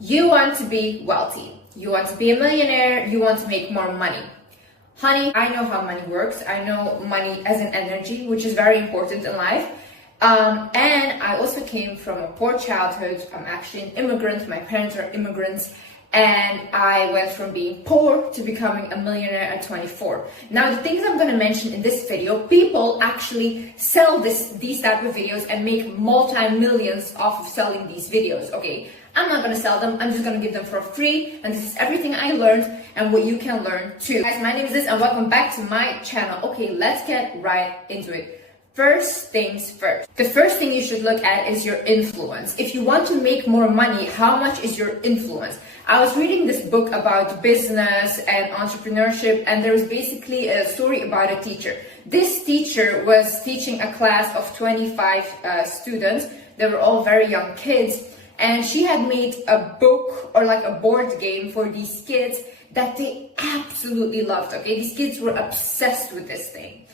You want to be wealthy. You want to be a millionaire. You want to make more money. Honey, I know how money works. I know money as an energy, which is very important in life. And I also came from a poor childhood. I'm actually an immigrant. My parents are immigrants. And I went from being poor to becoming a millionaire at 24. Now, the things I'm going to mention in this video, people actually sell these type of videos and make multi-millions off of selling these videos, okay? I'm not going to sell them. I'm just going to give them for free. And this is everything I learned and what you can learn too. Guys, my name is Liz and welcome back to my channel. Okay, let's get right into it. First things first. The first thing you should look at is your influence. If you want to make more money, how much is your influence? I was reading this book about business and entrepreneurship, and there was basically a story about a teacher. This teacher was teaching a class of 25 students. They were all very young kids, and she had made a book or like a board game for these kids that they absolutely loved, okay? These kids were obsessed with this thing.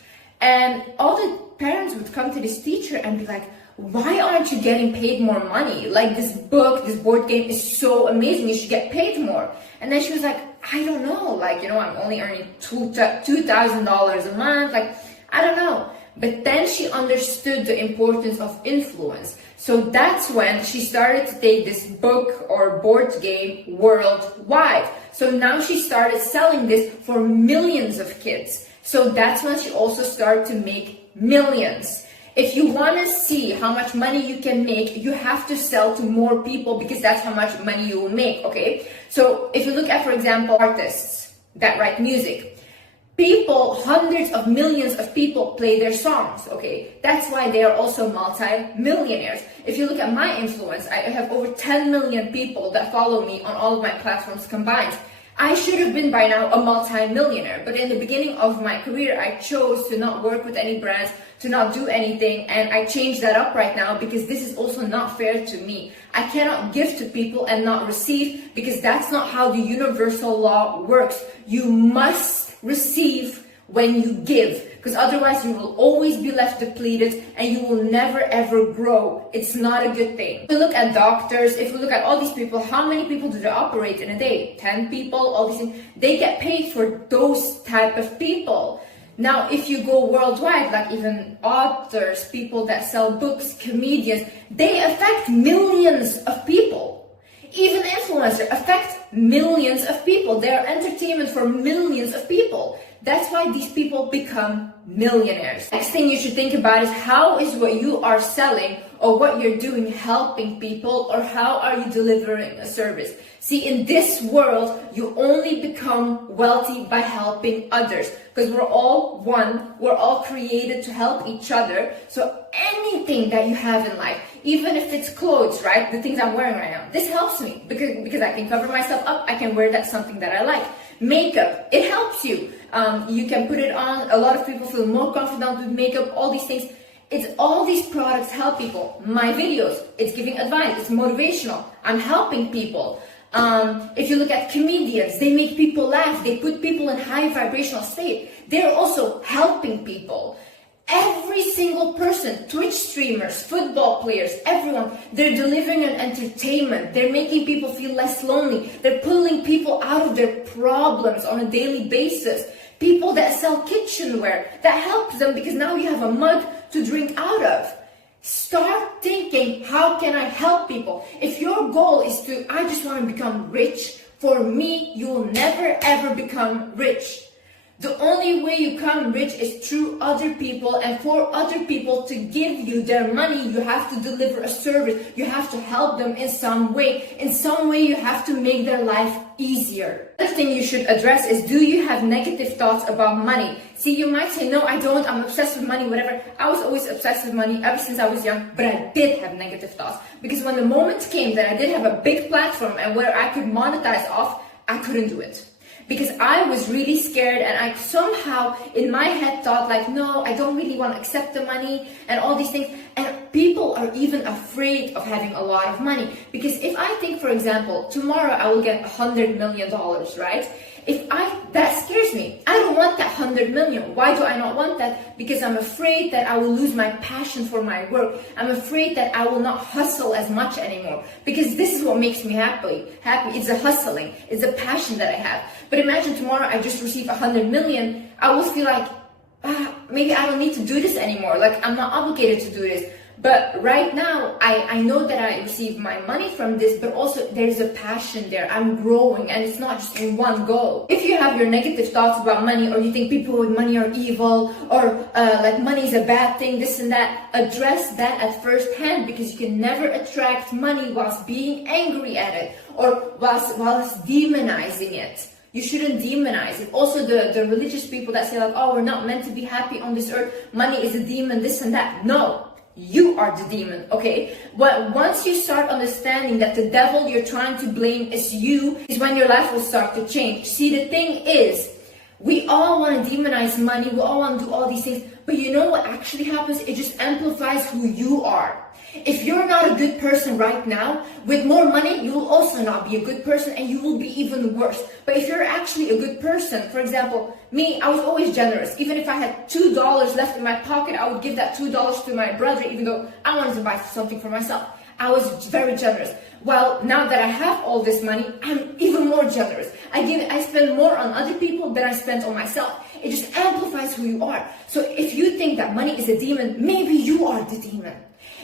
And all the parents would come to this teacher and be like, why aren't you getting paid more money? Like, this book, this board game is so amazing. You should get paid more. And then she was like, I don't know. Like, you know, I'm only earning $2,000 a month. Like, I don't know. But then she understood the importance of influence. So that's when she started to take this book or board game worldwide. So now she started selling this for millions of kids. So that's when she also started to make millions. If you want to see how much money you can make, you have to sell to more people because that's how much money you will make, okay? So if you look at, for example, artists that write music, people, hundreds of millions of people play their songs, okay? That's why they are also multi-millionaires. If you look at my influence, I have over 10 million people that follow me on all of my platforms combined. I should have been by now a multi-millionaire, but in the beginning of my career, I chose to not work with any brands, to not do anything, and I changed that up right now because this is also not fair to me. I cannot give to people and not receive because that's not how the universal law works. You must receive when you give, because otherwise you will always be left depleted and you will never ever grow. It's not a good thing. If we look at doctors, if we look at all these people, how many people do they operate in a day? 10 people, all these things. They get paid for those type of people. Now, if you go worldwide, like even authors, people that sell books, comedians, they affect millions of people. Even influencers affect millions of people. They are entertainment for millions of people. That's why these people become millionaires. Next thing you should think about is how is what you are selling or what you're doing helping people, or how are you delivering a service? See, in this world, you only become wealthy by helping others because we're all one. We're all created to help each other. So anything that you have in life, even if it's clothes, right? The things I'm wearing right now, this helps me because I can cover myself up. I can wear that something that I like. Makeup, it helps you. You can put it on. A lot of people feel more confident with makeup, all these things. It's all these products help people. My videos, it's giving advice, it's motivational. I'm helping people. If you look at comedians, they make people laugh. They put people in high vibrational state. They're also helping people. Every single person, Twitch streamers, football players, everyone, they're delivering an entertainment. They're making people feel less lonely. They're pulling people out of their problems on a daily basis. People that sell kitchenware, that helps them because now you have a mug to drink out of. Start thinking, how can I help people? If your goal is to, I just want to become rich, for me, you will never ever become rich. The only way you become rich is through other people, and for other people to give you their money, you have to deliver a service. You have to help them in some way. In some way, you have to make their life easier. The thing you should address is, do you have negative thoughts about money? See, you might say, no, I don't. I'm obsessed with money, whatever. I was always obsessed with money ever since I was young, but I did have negative thoughts. Because when the moment came that I did have a big platform and where I could monetize off, I couldn't do it. Because I was really scared and I somehow in my head thought like, no, I don't really want to accept the money and all these things. And people are even afraid of having a lot of money. Because if I think, for example, tomorrow I will get $100 million, right? That scares me. I don't want that 100 million. Why do I not want that? Because I'm afraid that I will lose my passion for my work. I'm afraid that I will not hustle as much anymore. Because this is what makes me happy. It's the hustling. It's the passion that I have. But imagine tomorrow I just receive 100 million. I will feel like, maybe I don't need to do this anymore. Like, I'm not obligated to do this. But right now, I know that I receive my money from this, but also there is a passion there. I'm growing, and it's not just in one go. If you have your negative thoughts about money, or you think people with money are evil, or like money is a bad thing, this and that, address that at first hand, because you can never attract money whilst being angry at it, or whilst demonizing it. You shouldn't demonize it. Also, the religious people that say like, oh, we're not meant to be happy on this earth, money is a demon, this and that. No. You are the demon, okay? But once you start understanding that the devil you're trying to blame is you, is when your life will start to change. See, the thing is, we all want to demonize money, we all want to do all these things, but you know what actually happens? It just amplifies who you are. If you're not a good person right now, with more money, you will also not be a good person, and you will be even worse. But if you're actually a good person, for example, me, I was always generous. Even if I had $2 left in my pocket, I would give that $2 to my brother, even though I wanted to buy something for myself. I was very generous. Well, now that I have all this money, I'm even more generous. I spend more on other people than I spend on myself. It just amplifies who you are. So if you think that money is a demon, maybe you are the demon.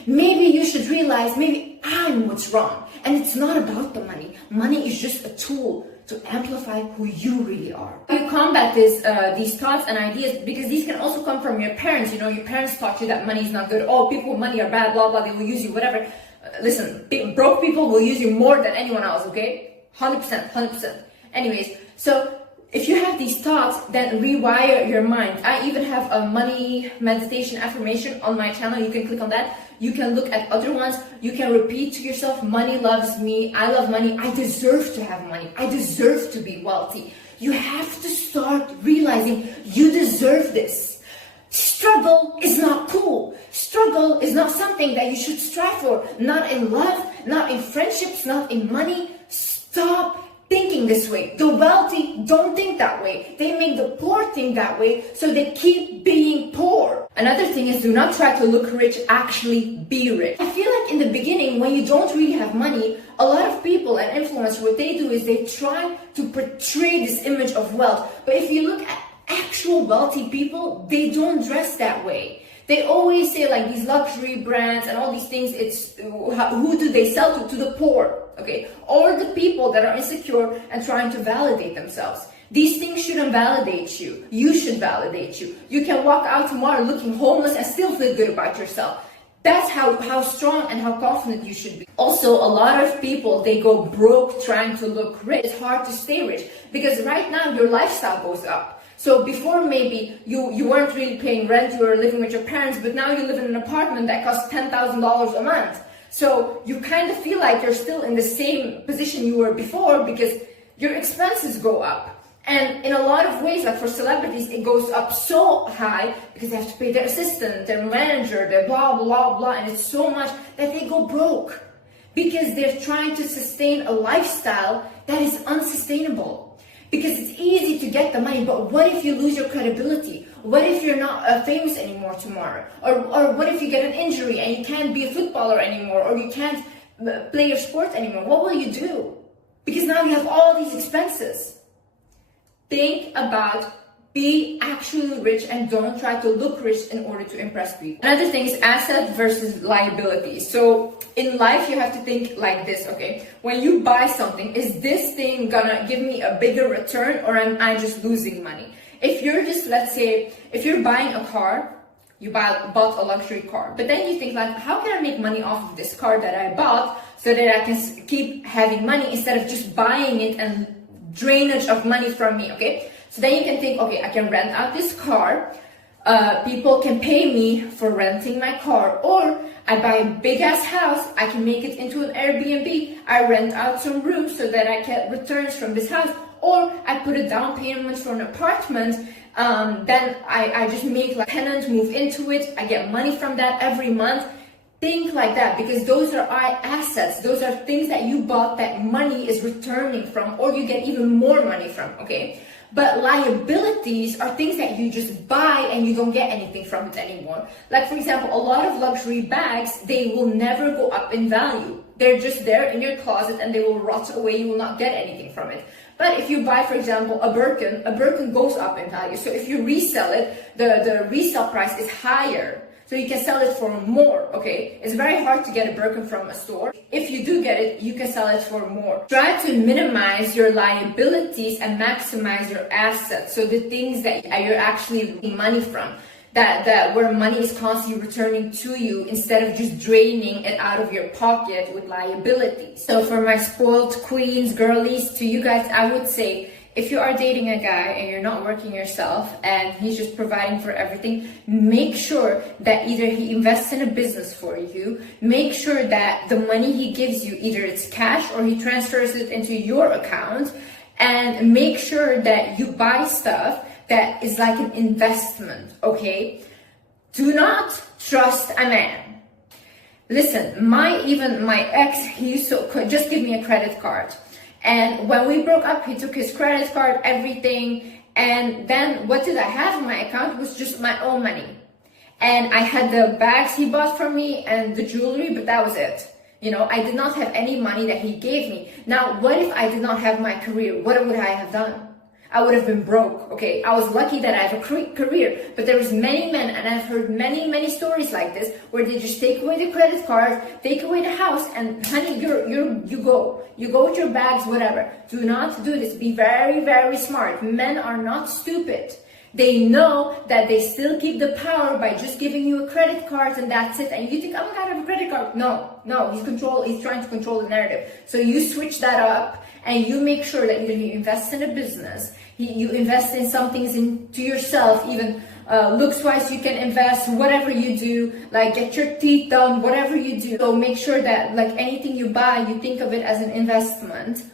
Maybe you should realize, maybe I'm what's wrong. And it's not about the money. Money is just a tool to amplify who you really are. You combat these thoughts and ideas, because these can also come from your parents. You know, your parents taught you that money is not good. Oh, people with money are bad, blah, blah, they will use you, whatever. Listen, broke people will use you more than anyone else, okay? 100%. Anyways, so if you have these thoughts, then rewire your mind. I even have a money meditation affirmation on my channel. You can click on that. You can look at other ones. You can repeat to yourself, money loves me. I love money. I deserve to have money. I deserve to be wealthy. You have to start realizing you deserve this. Struggle is not cool. Struggle is not something that you should strive for. Not in love, not in friendships, not in money. Stop thinking this way. The wealthy don't think that way. They make the poor think that way, so they keep being poor. Another thing is, do not try to look rich, actually be rich. I feel like in the beginning, when you don't really have money, a lot of people and influencers, what they do is they try to portray this image of wealth. But if you look at actual wealthy people, they don't dress that way. They always say like these luxury brands and all these things, it's who do they sell to? To the poor. Okay, or the people that are insecure and trying to validate themselves. These things shouldn't validate you. You should validate you. You can walk out tomorrow looking homeless and still feel good about yourself. That's how strong and how confident you should be. Also, a lot of people, they go broke trying to look rich. It's hard to stay rich because right now your lifestyle goes up. So before maybe you weren't really paying rent, you were living with your parents, but now you live in an apartment that costs $10,000 a month. So you kind of feel like you're still in the same position you were before because your expenses go up. And in a lot of ways, like for celebrities, it goes up so high because they have to pay their assistant, their manager, their blah, blah, blah. And it's so much that they go broke because they're trying to sustain a lifestyle that is unsustainable. Because it's easy to get the money, but what if you lose your credibility? What if you're not famous anymore tomorrow? Or what if you get an injury and you can't be a footballer anymore, or you can't play your sport anymore? What will you do? Because now you have all these expenses. Think about be actually rich and don't try to look rich in order to impress people. Another thing is asset versus liability. So in life, you have to think like this, okay? When you buy something, is this thing gonna give me a bigger return, or am I just losing money? If you're just, let's say, if you're buying a car, you bought a luxury car, but then you think like, how can I make money off of this car that I bought so that I can keep having money instead of just buying it and drainage of money from me, okay? So then you can think, okay, I can rent out this car. People can pay me for renting my car, or I buy a big ass house. I can make it into an Airbnb. I rent out some rooms so that I get returns from this house, or I put a down payment for an apartment. Then I just make like tenants move into it. I get money from that every month. Think like that, because those are assets. Those are things that you bought that money is returning from, or you get even more money from, okay? But liabilities are things that you just buy and you don't get anything from it anymore. Like, for example, a lot of luxury bags, they will never go up in value. They're just there in your closet and they will rot away. You will not get anything from it. But if you buy, for example, a Birkin goes up in value. So if you resell it, the resale price is higher. So you can sell it for more, okay? It's very hard to get a Birkin from a store. If you do get it, you can sell it for more. Try to minimize your liabilities and maximize your assets. So the things that you're actually making money from, that where money is constantly returning to you instead of just draining it out of your pocket with liabilities. So for my spoiled queens, girlies, to you guys, I would say, if you are dating a guy and you're not working yourself and he's just providing for everything, make sure that either he invests in a business for you, make sure that the money he gives you, either it's cash or he transfers it into your account, and make sure that you buy stuff that is like an investment, okay? Do not trust a man. Listen, my ex, he used to just give me a credit card. And when we broke up, he took his credit card, everything. And then what did I have in my account was just my own money. And I had the bags he bought for me and the jewelry, but that was it. You know, I did not have any money that he gave me. Now, what if I did not have my career? What would I have done? I would have been broke, okay? I was lucky that I have a career, but there was many men, and I've heard many stories like this, where they just take away the credit card, take away the house, and honey, you go with your bags, whatever. Do not do this. Be very smart. Men are not stupid. They know that they still keep the power by just giving you a credit card and that's it. And you think, oh my God, I have a credit card. No, he's trying to control the narrative. So you switch that up and you make sure that either you invest in a business, you invest in some things into yourself, even looks-wise you can invest, whatever you do, like get your teeth done, whatever you do. So make sure that like anything you buy, you think of it as an investment.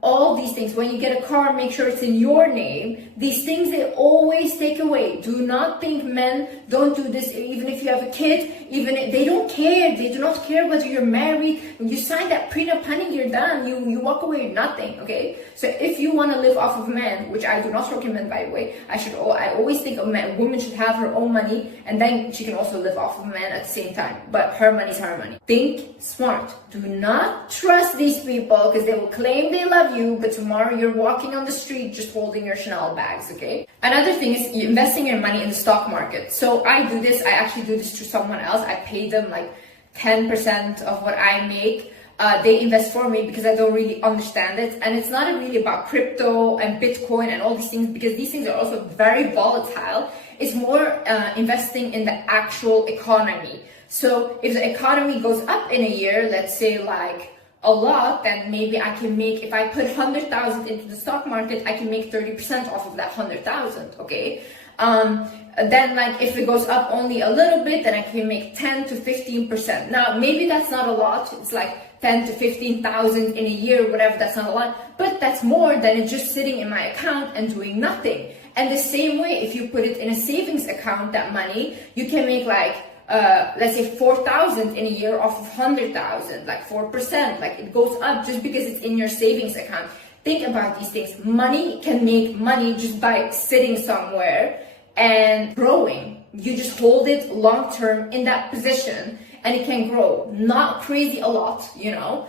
All these things, when you get a car, make sure it's in your name. These things, they always take away. Do not think men don't do this. Even if you have a kid, even if they don't care. They do not care whether you're married. When you sign that prenup, honey, you're done. You walk away with nothing, okay? So if you want to live off of men, which I do not recommend, by the way, I always think a woman should have her own money and then she can also live off of men at the same time. But her money is her money. Think smart. Do not trust these people because they will claim they love you, but tomorrow you're walking on the street just holding your Chanel bags, okay? Another thing is investing your money in the stock market. So I actually do this to someone else. I pay them like 10% of what I make. They invest for me because I don't really understand it. And it's not really about crypto and Bitcoin and all these things, because these things are also very volatile. It's more investing in the actual economy. So if the economy goes up in a year, let's say like a lot, then maybe I can make, if I put 100,000 into the stock market, I can make 30% off of that 100,000, okay? Then like if it goes up only a little bit, then I can make 10 to 15%. Now, maybe that's not a lot. It's like 10 to 15,000 in a year, whatever, that's not a lot, but that's more than it just sitting in my account and doing nothing. And the same way, if you put it in a savings account, that money, you can make like, let's say 4,000 in a year off of 100,000, like 4%, like it goes up just because it's in your savings account. Think about these things. Money can make money just by sitting somewhere and growing. You just hold it long term in that position and it can grow. Not crazy a lot, you know.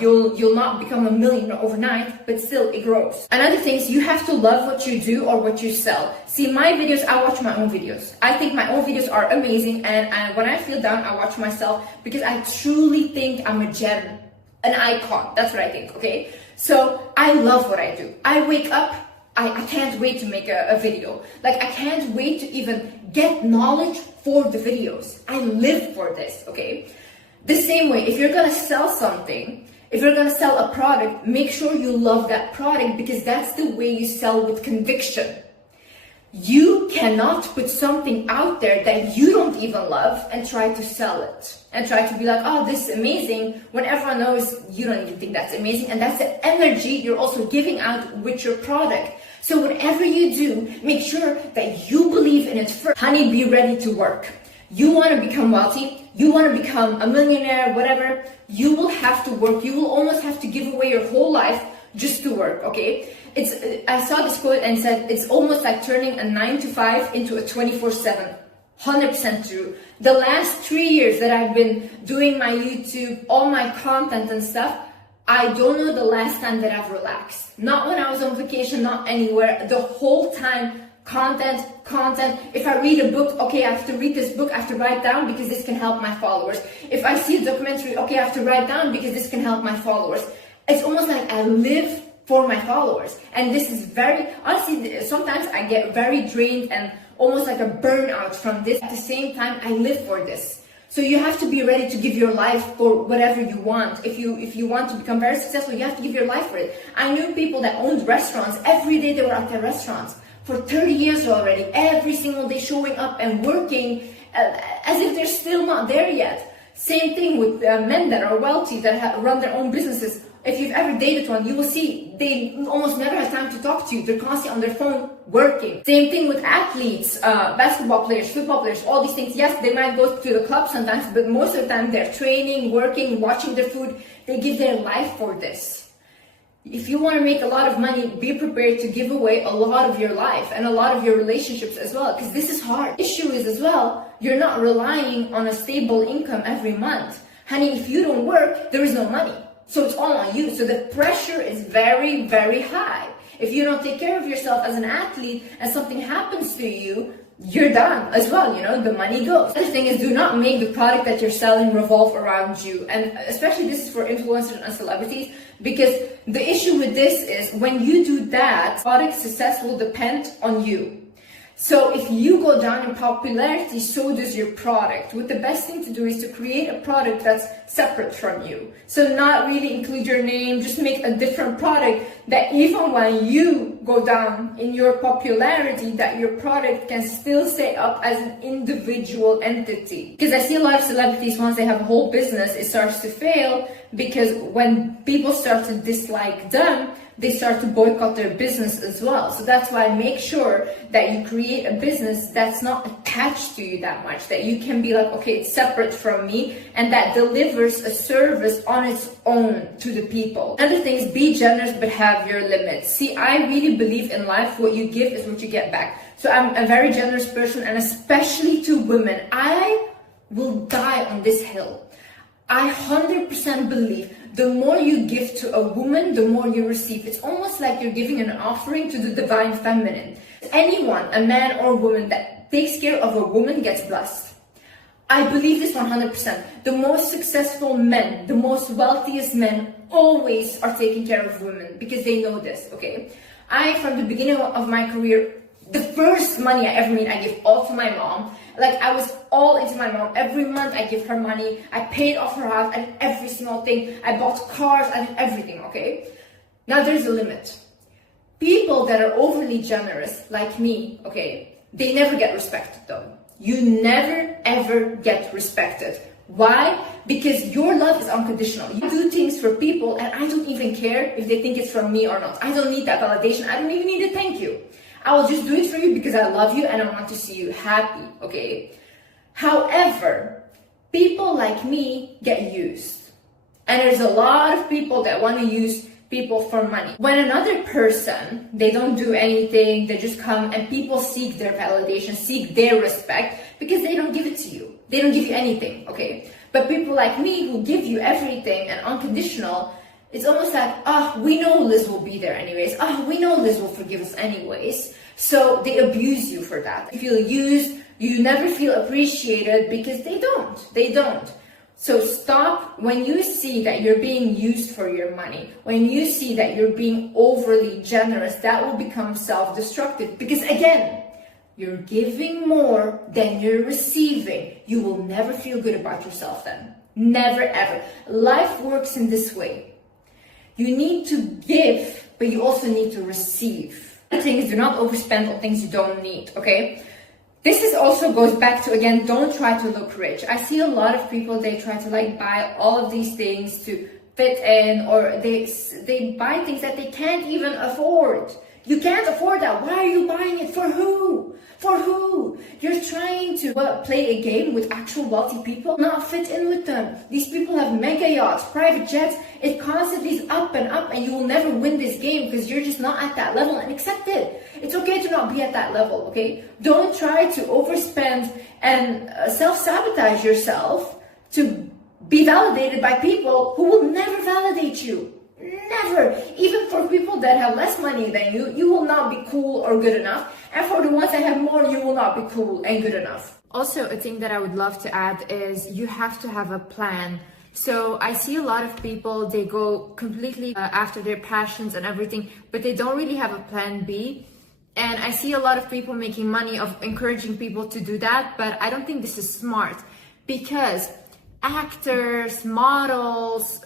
You'll not become a millionaire overnight, but still it grows. Another thing is you have to love what you do or what you sell. See, my videos, I watch my own videos. I think my own videos are amazing, and when I feel down, I watch myself because I truly think I'm a gem, an icon. That's what I think, okay? So I love what I do. I wake up, I can't wait to make a video. Like, I can't wait to even get knowledge for the videos. I live for this, okay? The same way, if you're gonna sell something, if you're gonna sell a product, make sure you love that product, because that's the way you sell with conviction. You cannot put something out there that you don't even love and try to sell it and try to be like, oh, this is amazing, when everyone knows you don't even think that's amazing. And that's the energy you're also giving out with your product. So whatever you do, make sure that you believe in it first. Honey, be ready to work. You want to become wealthy? you want to become a millionaire, whatever, you will have to work. You will almost have to give away your whole life just to work, okay? I saw this quote and said, it's almost like turning a 9-to-5 into a 24/7. 100% true. The last 3 years that I've been doing my YouTube, all my content and stuff, I don't know the last time that I've relaxed. Not when I was on vacation, not anywhere. The whole time, content. If I read a book, okay, I have to read this book, I have to write down because this can help my followers. If I see a documentary, okay, I have to write down because this can help my followers. It's almost like I live for my followers. And this is very, honestly, sometimes I get very drained and almost like a burnout from this. At the same time, I live for this. So you have to be ready to give your life for whatever you want. If you want to become very successful, you have to give your life for it. I knew people that owned restaurants. Every day they were at their restaurants for 30 years already. Every single day showing up and working as if they're still not there yet. Same thing with men that are wealthy, that run their own businesses. If you've ever dated one, you will see they almost never have time to talk to you. They're constantly on their phone working. Same thing with athletes, basketball players, football players, all these things. Yes, they might go to the club sometimes, but most of the time they're training, working, watching their food. They give their life for this. If you want to make a lot of money, be prepared to give away a lot of your life and a lot of your relationships as well, because this is hard. The issue is as well, you're not relying on a stable income every month. Honey, if you don't work, there is no money. So it's all on you. So the pressure is very, very high. If you don't take care of yourself as an athlete and something happens to you, you're done as well, you know, the money goes. The other thing is, do not make the product that you're selling revolve around you. And especially this is for influencers and celebrities, because the issue with this is when you do that, product success will depend on you. So if you go down in popularity, so does your product. What the best thing to do is to create a product that's separate from you. So not really include your name, just make a different product that even when you go down in your popularity, that your product can still stay up as an individual entity. Because I see a lot of celebrities, once they have a whole business, it starts to fail because when people start to dislike them, they start to boycott their business as well. So that's why make sure that you create a business that's not attached to you that much, that you can be like, okay, it's separate from me, and that delivers a service on its own to the people. Another thing is, be generous but have your limits. See, I really believe in life, what you give is what you get back. So I'm a very generous person, and especially to women. I will die on this hill. I 100% believe the more you give to a woman, the more you receive. It's almost like you're giving an offering to the divine feminine. Anyone, a man or a woman, that takes care of a woman gets blessed. I believe this 100%. The most successful men, the most wealthiest men always are taking care of women because they know this, okay? From the beginning of my career, the first money I ever made, I gave all to my mom. Like, I was all into my mom. Every month I give her money. I paid off her house. I did every single thing. I bought cars. I did everything, okay? Now there's a limit. People that are overly generous, like me, okay, they never get respected though. You never ever get respected. Why? Because your love is unconditional. You do things for people and I don't even care if they think it's from me or not. I don't need that validation. I don't even need a thank you. I will just do it for you because I love you and I want to see you happy, okay? However, people like me get used. And there's a lot of people that want to use people for money. When another person, they don't do anything, they just come and people seek their validation, seek their respect because they don't give it to you. They don't give you anything, okay? But people like me who give you everything and unconditional, it's almost like, we know Liz will be there anyways. We know Liz will forgive us anyways. So they abuse you for that. You feel used, you never feel appreciated because they don't. So stop when you see that you're being used for your money. When you see that you're being overly generous, that will become self-destructive. Because again, you're giving more than you're receiving. You will never feel good about yourself then. Never ever. Life works in this way. You need to give, but you also need to receive. The thing is, do not overspend on things you don't need, okay? This is also goes back to, again, don't try to look rich. I see a lot of people, they try to like buy all of these things to fit in, or they buy things that they can't even afford. You can't afford that. Why are you buying it? For who? For who? You're trying to play a game with actual wealthy people, not fit in with them. These people have mega yachts, private jets. It constantly is up, and you will never win this game because you're just not at that level, and accept it. It's okay to not be at that level, okay? Don't try to overspend and self-sabotage yourself to be validated by people who will never validate you. Never. Even for people that have less money than you, you will not be cool or good enough. And for the ones that have more, you will not be cool and good enough. Also, a thing that I would love to add is you have to have a plan. So I see a lot of people, they go completely after their passions and everything, but they don't really have a plan B. And I see a lot of people making money of encouraging people to do that, but I don't think this is smart, because actors, models,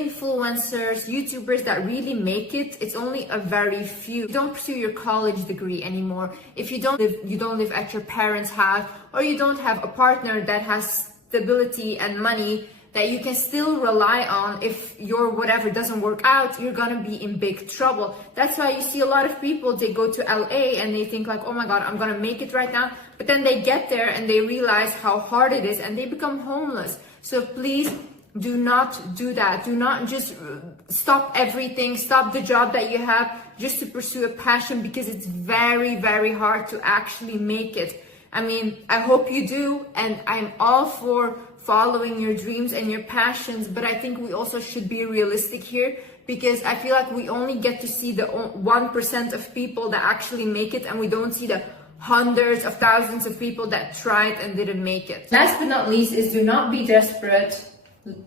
influencers, YouTubers that really make it, it's only a very few. You don't pursue your college degree anymore. If you don't live at your parents' house, or you don't have a partner that has stability and money that you can still rely on. If your whatever doesn't work out, you're gonna be in big trouble. That's why you see a lot of people, they go to LA and they think like, oh my God, I'm gonna make it right now. But then they get there and they realize how hard it is and they become homeless. So please do not do that. Do not just stop everything, stop the job that you have just to pursue a passion, because it's very, very hard to actually make it. I mean, I hope you do, and I'm all for following your dreams and your passions, but I think we also should be realistic here, because I feel like we only get to see the 1% of people that actually make it, and we don't see the hundreds of thousands of people that tried and didn't make it. Last but not least is do not be desperate,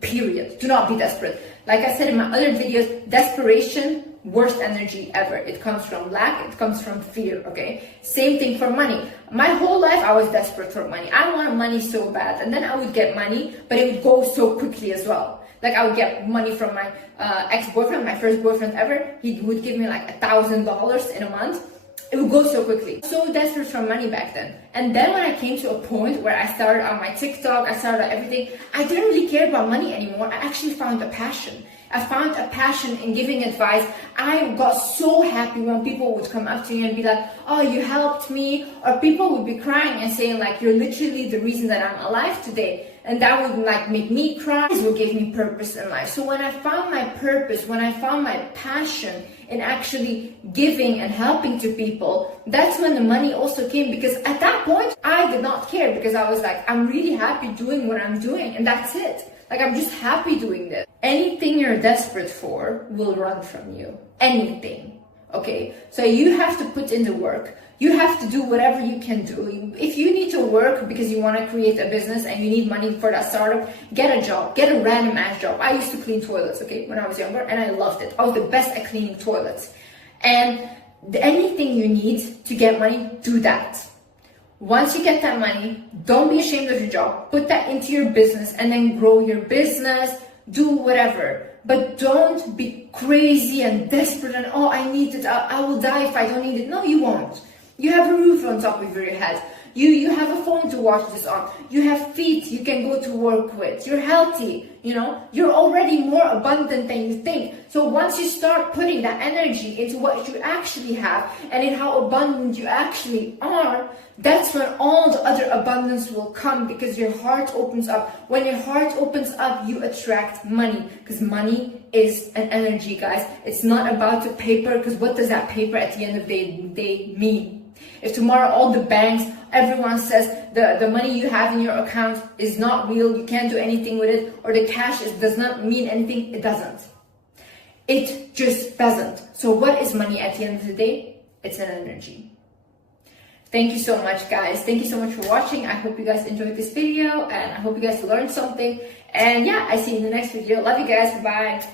period. Do not be desperate. Like I said in my other videos, desperation, worst energy ever. It comes from lack, it comes from fear, okay? Same thing for money. My whole life I was desperate for money. I wanted money so bad, and then I would get money, but it would go so quickly as well. Like I would get money from my ex-boyfriend, my first boyfriend ever. He would give me like $1,000 in a month. It would go so quickly. So desperate for money back then. And then when I came to a point where I started on my TikTok, I started on everything, I didn't really care about money anymore. I actually found a passion. I found a passion in giving advice. I got so happy when people would come up to me and be like, oh, you helped me. Or people would be crying and saying like, you're literally the reason that I'm alive today. And that would like make me cry. This would give me purpose in life. So when I found my purpose, when I found my passion in actually giving and helping to people, that's when the money also came. Because at that point, I did not care, because I was like, I'm really happy doing what I'm doing, and that's it. Like, I'm just happy doing this. Anything you're desperate for will run from you. Anything. Okay? So you have to put in the work. You have to do whatever you can do. If you need to work because you want to create a business and you need money for that startup, get a job. Get a random ass job. I used to clean toilets, okay, when I was younger, and I loved it. I was the best at cleaning toilets. And anything you need to get money, do that. Once you get that money, don't be ashamed of your job. Put that into your business and then grow your business. Do whatever. But don't be crazy and desperate and, oh, I need it. I will die if I don't need it. No, you won't. You have a roof on top of your head. You have a phone to watch this on. You have feet you can go to work with. You're healthy, you know. You're already more abundant than you think. So once you start putting that energy into what you actually have and in how abundant you actually are, that's when all the other abundance will come, because your heart opens up. When your heart opens up, you attract money, because money is an energy, guys. It's not about the paper, because what does that paper at the end of the day mean? If tomorrow all the banks, everyone says the money you have in your account is not real, you can't do anything with it, or the cash does not mean anything, it doesn't. It just doesn't. So what is money at the end of the day? It's an energy. Thank you so much, guys. Thank you so much for watching. I hope you guys enjoyed this video, and I hope you guys learned something. And yeah, I see you in the next video. Love you guys. Bye.